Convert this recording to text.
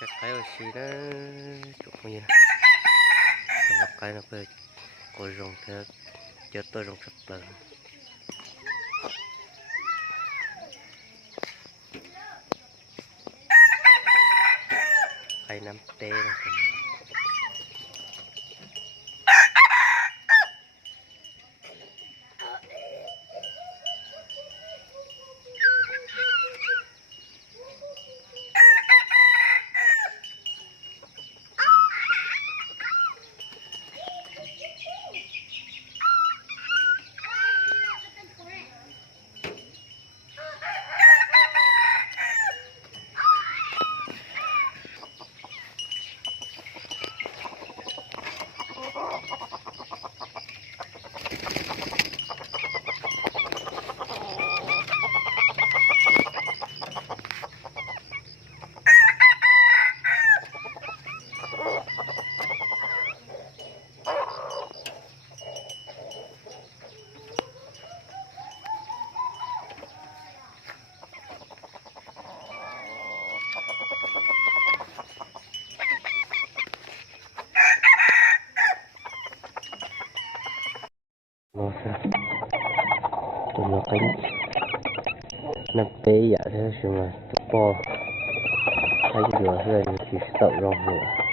sẽ cái ở xí đó chỗ không như là cái nó phải coi rồng theo cho tôi rồng sập tờ cái nắm tê này tụi nó cánh nắm tê dạ thế mà tụi po cánh rửa rồi thì tự rong rửa